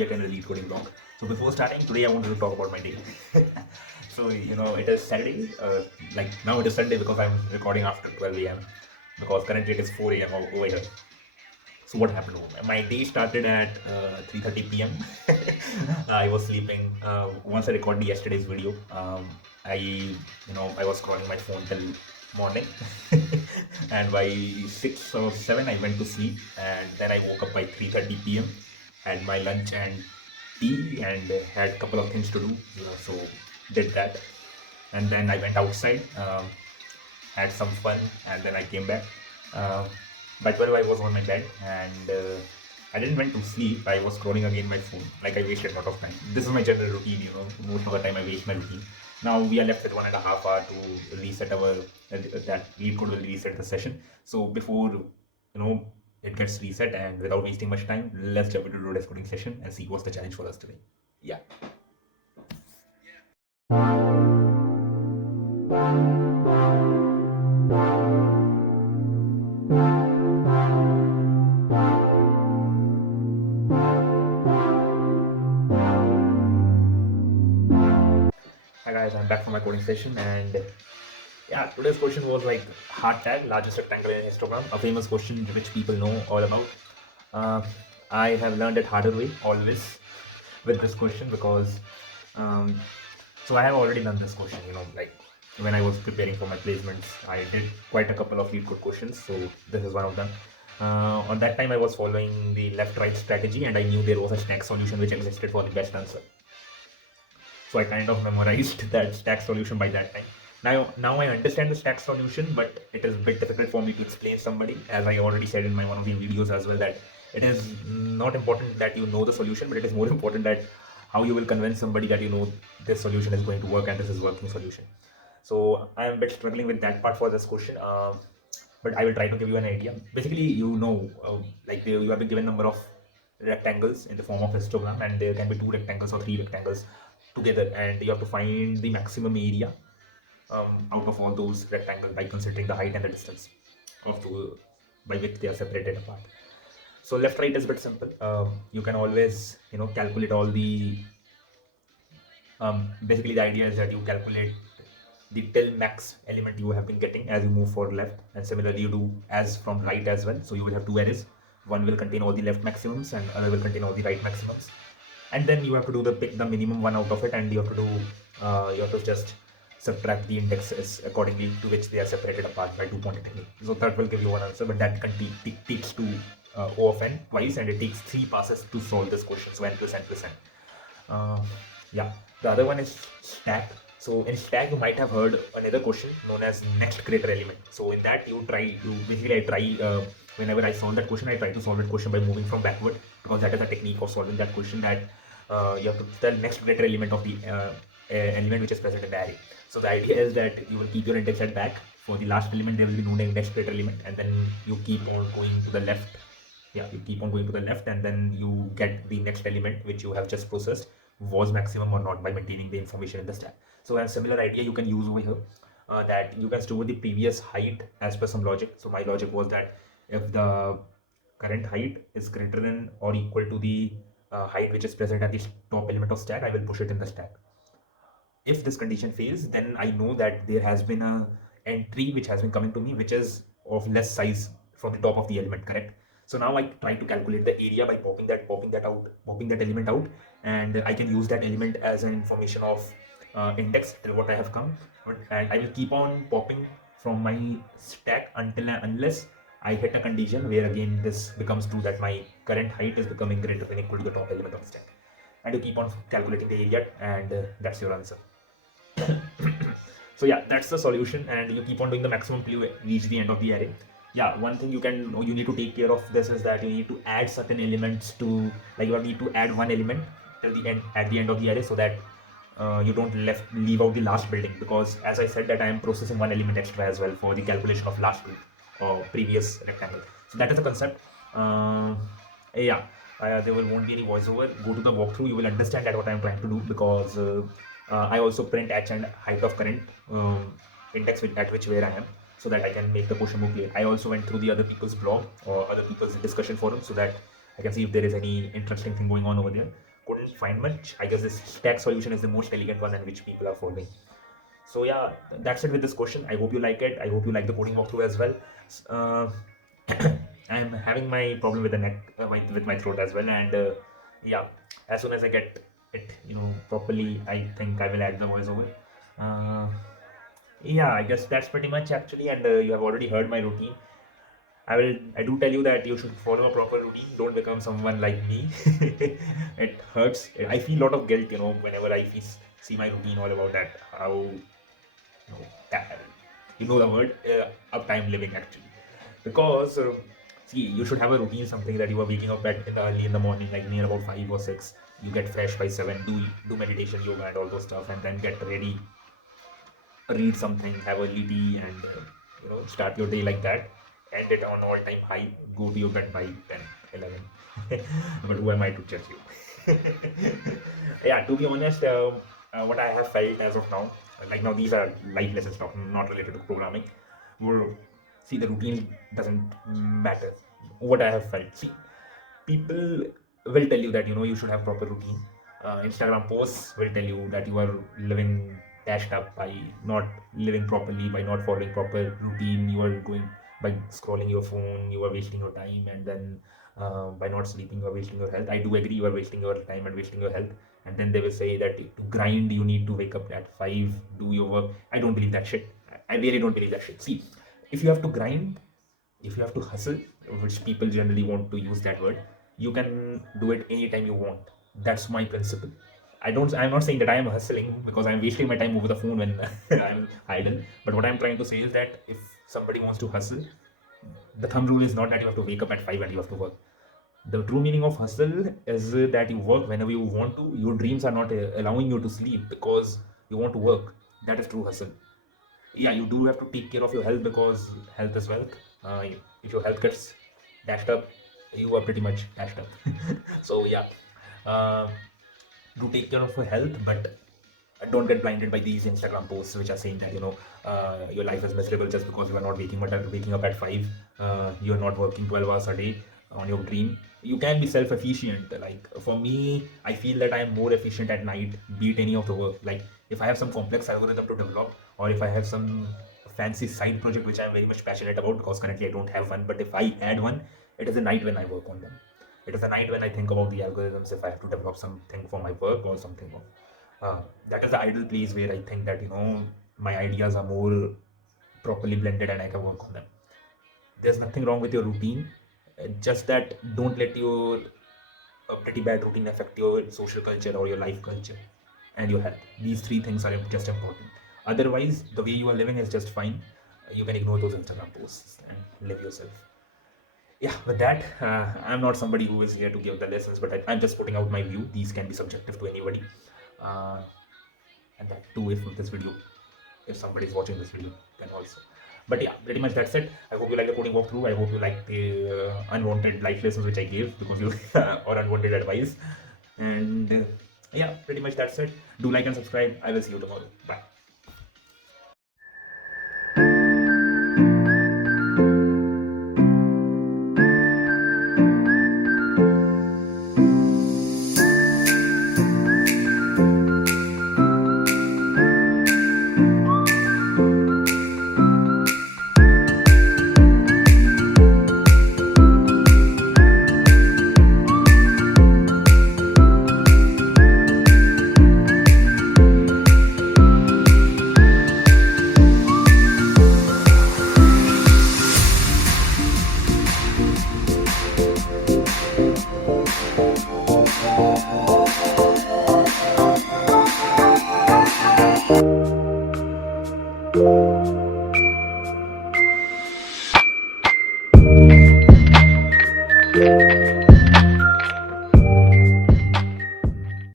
yet in a Leetcode blog. So before starting, today I wanted to talk about my day. So it is Saturday. Like now it is Sunday because I'm recording after 12 a.m. because currently it is 4 a.m. over here. So what happened? My day started at 3:30 p.m. I was sleeping. Once I recorded yesterday's video, I was scrolling my phone till morning, and by 6 or 7 I went to sleep, and then I woke up by 3:30 p.m. Had my lunch and tea, and had a couple of things to do. So did that, and then I went outside. Had some fun, and then I came back. Uh, by 12, I was on my bed, and I didn't went to sleep. I was scrolling again my phone. Like I wasted a lot of time. This is my general routine. Most of the time I waste my routine. Now we are left with 1.5 hours to reset our that Leetcode will reset the session. So before it gets reset, and without wasting much time, let's jump into today's coding session and see what's the challenge for us today. Yeah. Hi guys, I'm back from my coding session, and yeah, today's question was like hard tag, largest rectangle in histogram, a famous question which people know all about. Uh, I have learned it harder way always with this question because um, so I have already done this question. Like when I was preparing for my placements, I did quite a couple of Leetcode questions. So this is one of them. On that time, I was following the left-right strategy, and I knew there was a stack solution which existed for the best answer. So I kind of memorized that stack solution by that time. Now I understand the stack solution, but it is a bit difficult for me to explain somebody, as I already said in one of the videos as well, that it is not important that you know the solution, but it is more important that how you will convince somebody that this solution is going to work and this is working solution. So I am a bit struggling with that part for this question, but I will try to give you an idea. Basically, like you have been given number of rectangles in the form of histogram, and there can be 2 rectangles or 3 rectangles together, and you have to find the maximum area out of all those rectangles by considering the height and the distance of the by which they are separated apart. So left right is a bit simple. You can always calculate all the basically the idea is that you calculate the till max element you have been getting as you move for left, and similarly you do as from right as well. So you will have 2 arrays. One will contain all the left maximums and other will contain all the right maximums, and then you have to do pick the minimum one out of it, and you have to just subtract the indexes accordingly to which they are separated apart by 2 point technique. So that will give you one answer, but that takes to O of n twice, and it takes 3 passes to solve this question. So n plus n plus n. Yeah, the other one is stack. So in stack, you might have heard another question known as next greater element. So in that, I try whenever I solve that question, I try to solve that question by moving from backward, because that is a technique of solving that question, that you have to tell next greater element of the element which is present in the array. So the idea is that you will keep your index at back. For the last element, there will be no next greater element, and then you keep on going to the left. Yeah, you keep on going to the left, and then you get the next element which you have just processed was maximum or not by maintaining the information in the stack. So a similar idea you can use over here, that you can store the previous height as per some logic. So my logic was that if the current height is greater than or equal to the height which is present at the top element of stack, I will push it in the stack. If this condition fails, then I know that there has been a entry which has been coming to me which is of less size from the top of the element, correct? So now I try to calculate the area by popping that element out, and I can use that element as an information of index till what I have come, and I will keep on popping from my stack unless I hit a condition where again this becomes true, that my current height is becoming greater than equal to the top element of the stack, and you keep on calculating the area, and that's your answer. So yeah, that's the solution, and you keep on doing the maximum till you reach the end of the array. Yeah, one thing you need to take care of this is that you need to add certain elements to, like you need to add one element till the end at the end of the array, so that you don't leave out the last building, because as I said that I am processing one element extra as well for the calculation of last two or previous rectangle. So that is the concept. Yeah, there won't be any voiceover. Go to the walkthrough, you will understand that what I am trying to do, because I also print h and height of current index at which where I am, so that I can make the question more clear. I also went through the other people's blog or other people's discussion forum, so that I can see if there is any interesting thing going on over there. couldn't find much. I guess this stack solution is the most elegant one and which people are following. So yeah, that's it with this question. I hope you like it. I hope you like the coding walkthrough as well. Uh, I'm having my problem with the neck, with my throat as well, and yeah, as soon as I get it, properly, I think I will add the voiceover. Uh, yeah, I guess that's pretty much actually, and you have already heard my routine. I do tell you that you should follow a proper routine. Don't become someone like me. It hurts. I feel a lot of guilt, whenever I see my routine all about that. How, the word, uptime living actually. Because, see, you should have a routine, something that you are waking up at early in the morning, like near about 5 or 6. You get fresh by 7, do meditation, yoga, and all those stuff, and then get ready, read something, have a tea, and start your day like that. End it on all-time high. Go to your bed by 10, 11. But who am I to judge you? Yeah, to be honest, what I have felt as of now, like now these are life lessons, not related to programming. See, the routine doesn't matter. What I have felt. See, people will tell you that you should have proper routine. Instagram posts will tell you that you are living dashed up by not living properly, by not following proper routine. You are going by scrolling your phone, you are wasting your time, and then by not sleeping, you are wasting your health. I do agree, you are wasting your time and wasting your health. And then they will say that to grind, you need to wake up at 5, do your work. I don't believe that shit. I really don't believe that shit. See, if you have to grind, if you have to hustle, which people generally want to use that word, you can do it anytime you want. That's my principle. I'm not saying that I am hustling because I'm wasting my time over the phone when I'm idle. But what I'm trying to say is that if somebody wants to hustle, the thumb rule is not that you have to wake up at 5 and you have to work. The true meaning of hustle is that you work whenever you want to. Your dreams are not allowing you to sleep because you want to work. That is true hustle. Yeah, you do have to take care of your health because health is wealth. If your health gets dashed up, you are pretty much dashed up. So yeah, uh, do take care of your health, but don't get blinded by these Instagram posts which are saying that your life is miserable just because you are not waking up at 5. You are not working 12 hours a day on your dream. You can be self-efficient. Like for me, I feel that I am more efficient at night, beat any of the work. Like if I have some complex algorithm to develop, or if I have some fancy side project which I am very much passionate about, because currently I don't have one, but if I had one, it is a night when I work on them. It is a night when I think about the algorithms if I have to develop something for my work or something. Uh, that is the ideal place where I think that my ideas are more properly blended and I can work on them. There's nothing wrong with your routine, just that don't let your pretty bad routine affect your social culture or your life culture and your health. These three things are just important. Otherwise, the way you are living is just fine. You can ignore those Instagram posts and live yourself. Yeah, with that, I'm not somebody who is here to give the lessons, but I'm just putting out my view. These can be subjective to anybody. Uh, and that too if somebody is watching this video, then also. But yeah, pretty much that's it. I hope you like the coding walkthrough. I hope you like the unwanted life lessons which I gave because you or unwanted advice. And yeah, pretty much that's it. Do like and subscribe. I will see you tomorrow. Bye.